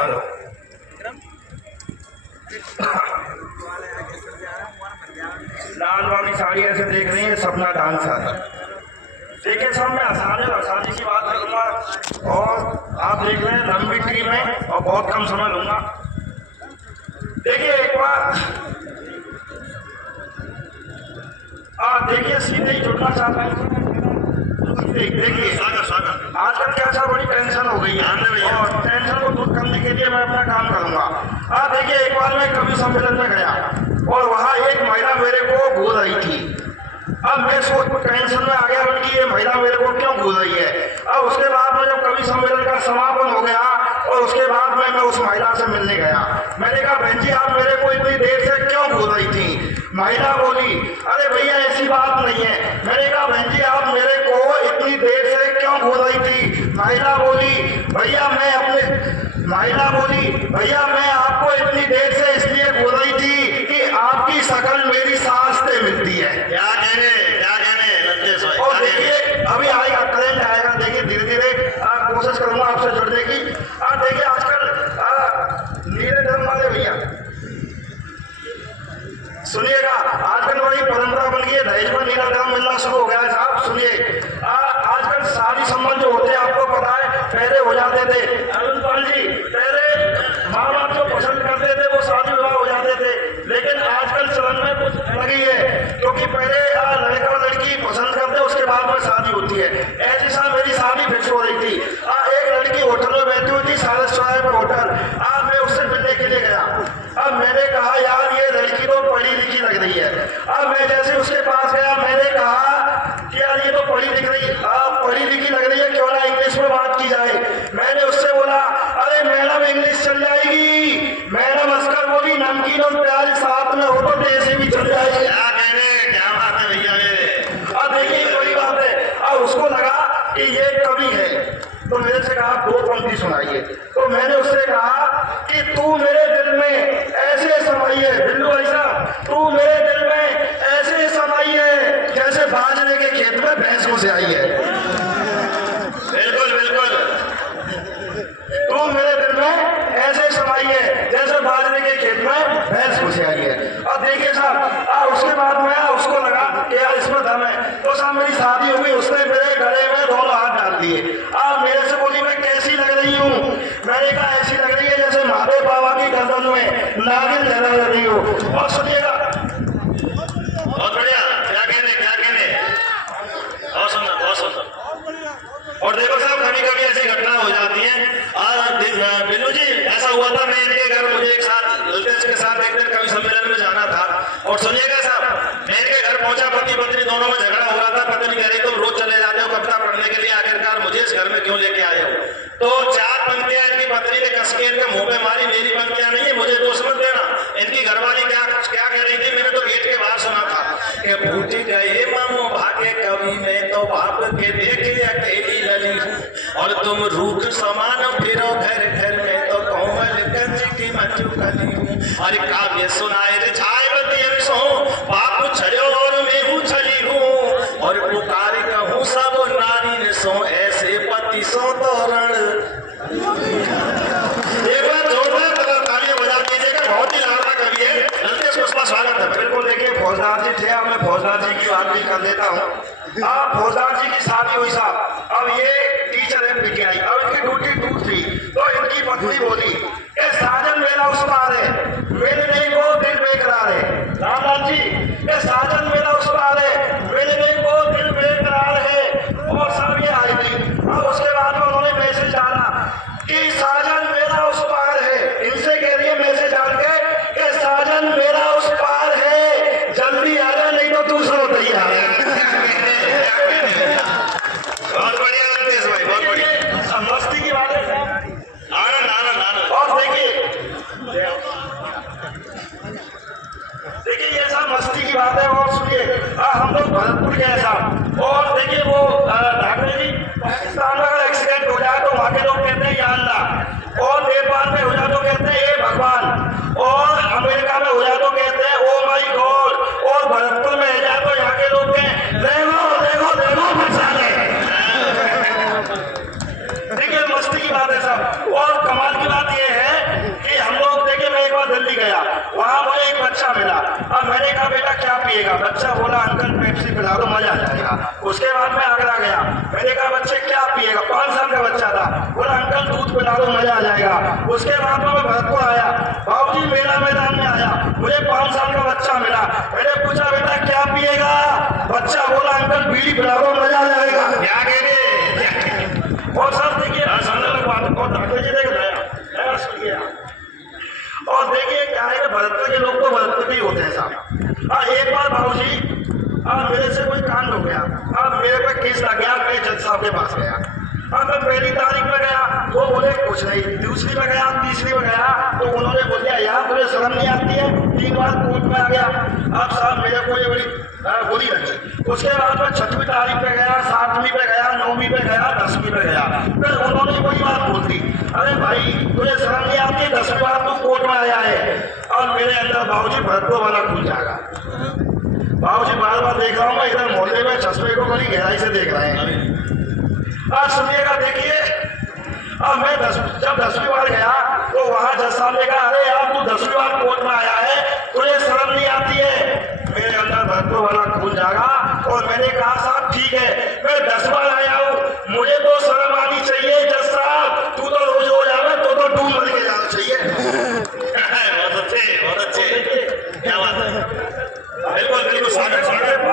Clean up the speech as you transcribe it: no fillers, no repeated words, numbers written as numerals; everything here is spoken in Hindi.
हेलो। लाल वाली साड़ी ऐसे देख रही है, सपना डांसर। देखिए सब मैं आसानी की बात करूंगा और आप देख रहे हैं लंबी ट्री में और बहुत कम समय लूंगा। देखिए एक बार देखिए सीधे ही जुड़ना चाहता हूँ। देखिए आजकल क्या सा बड़ी टेंशन हो गई है और टेंशन को दूर करने के लिए मैं अपना काम करूंगा। देखिए एक बार मैं कवि सम्मेलन में गया और वहाँ एक महिला मेरे को बोल रही थी। अब मैं सोच टेंशन में आ गया उनकी ये महिला मेरे को क्यों बोल रही है। अब उसके बाद में जब कवि सम्मेलन का समापन हो गया और उसके बाद में मैं उस महिला से मिलने गया। मैंने कहा बहन जी आप मेरे को इतनी देर से क्यों बोल रही थी। महिला बोली अरे भैया ऐसी बात नहीं है। मैंने कहा बहन जी आप मेरे को इतनी देर से क्यों बोल रही थी। महिला बोली भैया मैं आपको इतनी देर से इसलिए बोल रही थी कि आपकी शकल मेरी सांस से मिलती है। क्या कहने और देखिए अभी आएगा करंट आएगा। देखिए धीरे धीरे कोशिश करूंगा आपसे जुड़ने की। देखिए आजकल नीले धर्म वाले भैया सुनिएगा, आजकल बड़ी परंपरा बन गई है, दहेज में नीला धर्म मिलना शुरू हो गया है। साहब सुनिए आजकल शादी संबंध जो होते हैं आपको पता है पहले हो जाते थे। अरुण पाल जी पहले माँ बाप जो पसंद करते थे वो शादी विवाह हो जाते थे, लेकिन आजकल चलन में कुछ अलग ही है क्योंकि पहले लड़का लड़की पसंद करते उसके बाद में शादी होती है। ऐसी साल मेरी शादी फिक्स हो रही थी। एक लड़की होटल में बैठी हुई थी, सारस में होटल। मैं उससे मिलने के लिए गया। अब मैंने कहा यार ये लड़की तो पढ़ी लिखी लग रही है। अब मैं जैसे उसके पास गया मैंने कहा कि यार ये तो पढ़ी लिखी लग रही है, क्यों ना इंग्लिश में बात की जाए। मैंने उससे बोला अरे मैडम इंग्लिश चल जाएगी। मैडम हंसकर बोली नमकीन और प्याज साथ में हो तो देसी भी चल जाएगी। क्या बात है भैया मेरे। अब देखिए बड़ी बात है। अब उसको लगा कि ये कवि है तो मेरे से कहा दो पंक्ति सुनाइए। तो मैंने उससे कहा कि तू मेरे दिल में ऐसे समाइए बिल्लू ऐसा, तू मेरे दिल में ऐसे समाइए जैसे बाजरे के खेत में भैंस घुस आई है। बिल्कुल बिल्कुल। तू मेरे दिल में ऐसे समाइए जैसे बाजरे के खेत में भैंस घुस आई है। और देखिए साहब उसके बाद में उसको लगा कि यार इसमें दम है। तो साहब मेरी शादी हुई, उसने मेरे गले में दोनों हाथ डाल दिए। मेरे से बोली मैं कैसी लग रही हूँ। मैंने कहा ऐसी लग रही है जैसे महादेव बाबा की गर्दन में नागिन लहरा रही हो। और सुनिएगा बहुत बढ़िया। क्या कहने बहुत सुंदर। और देखो साहब कभी कभी ऐसी घटना हो जाती है। बिल्लू जी ऐसा हुआ था मैं इनके घर मुझे एक साथ ललतेश के साथ एक दिन कवि सम्मेलन में जाना था। और सुनिएगा साहब मैं इनके घर पहुंचा, पति पत्नी दोनों में झगड़ा हो रहा था। पत्नी कह रही तुम रोज चले जाते हो कविता पढ़ने के लिए, आखिरकार मुझे इस घर में क्यों लेके आए हो। तो चार पंक्तियां इनकी पत्नी ने कस के इनके मुंह पे मारी, मेरी पंक्तियां नहीं है मुझे दोष मत देना। इनकी घरवाली क्या कह रही थी मैंने तो गेट के बाहर सुना था कि भूटी गए मामो भागे कवि में तो बाप के देखे अकेली लली हूँ और तुम रूख समान फिरो घर घर में तो कोमल कंच की मचु कली हूँ। और काव्य सुनाए रे छायवती सो बाप छड़ो और मैं हूँ छली हूँ और पुकार कहूँ सब नारी ने सो ऐसे पति सो तोरण। एक बार जोरदार तालियां बजा दीजिएगा। बहुत ही लाडला कवि है, ललतेश पुष्पा स्वागत है। बिल्कुल देखिए फौजदार जी थे। मैं फौजदार जी की बात भी कर देता हूँ। फौजदार जी की शादी हुई साहब। अब ये टीचर है पीटीआई। अब इनकी ड्यूटी टूट थी तो इनकी पत्नी बोली ए साजन मेरा उस पार है मेरे नहीं को दिल बेकरार है। रामलाल जी ए साजन मेरा उस पार है मेरे नहीं को दिल बेकरार है। और साहब ये आई थी। अब उसके बाद में उन्होंने मैसेज डाला कि साजन मेरा उस पार है। इनसे कह रही है मैसेज डाल के कि साजन मेरा उस पार है जल्दी आ जा नहीं तो दूसरा तैयार है। बहुत बढ़िया ललतेश भाई बहुत बढ़िया। मस्ती की बात है। ना पिएगा? बच्चा बोला अंकल पेप्सी पिला दो मजा आ जाएगा। उसके बाद मैं आगरा गया, मैंने कहा बच्चे क्या पिएगा? 5 साल का बच्चा था, बोला अंकल दूध पिला दो मजा आ जाएगा। उसके बाद में मैं भरतपुर आया, बाबूजी मेला मैदान में आया, मुझे 5 साल का बच्चा मिला, मैंने पूछा बेटा क्या पिएगा? बच्चा बोला अंकल बीड़ी पिला दो मजा आ जाएगा। क्या कह रहे? और सर देखिए डॉक्टर जी देख रहे सुनिए और देखिए क्या है कि भरतपुर के लोग तो भरतपुर के ही होते हैं साहब। एक बार बाबूजी मेरे से कोई कांड हो गया, मेरे पे केस लग गया, मैं जज साहब के पास गया। मैं पहली तारीख में गया, वो बोले कुछ नहीं, दूसरी में गया, तीसरी में गया तो उन्होंने बोल दिया यार तुझे शर्म नहीं आती है, 3 बार कोर्ट में आ गया। अब साहब मेरे को ये बड़ी गोली लगी। उसके बाद मैं 6वीं तारीख पे गया, 7वीं पे गया, 9वीं पे गया, 10वीं पे गया, फिर उन्होंने वही बात बोल दी, अरे भाई तुझे शर्म नहीं आती, 10वीं बार तू कोर्ट में आया है। और मेरे अंदर बाबूजी भरतपुर वाला खुल जाएगा। बाबूजी बार बार देख रहा हूँ मैं, इधर मोहल्ले में चश्मे को बड़ी गहराई से देख रहे हैं। आज सुनिएगा देखिए, अब मैं जब 10वीं बार गया तो वहां जज साहब ने कहा अरे यार तू 10वीं बार कोर्ट में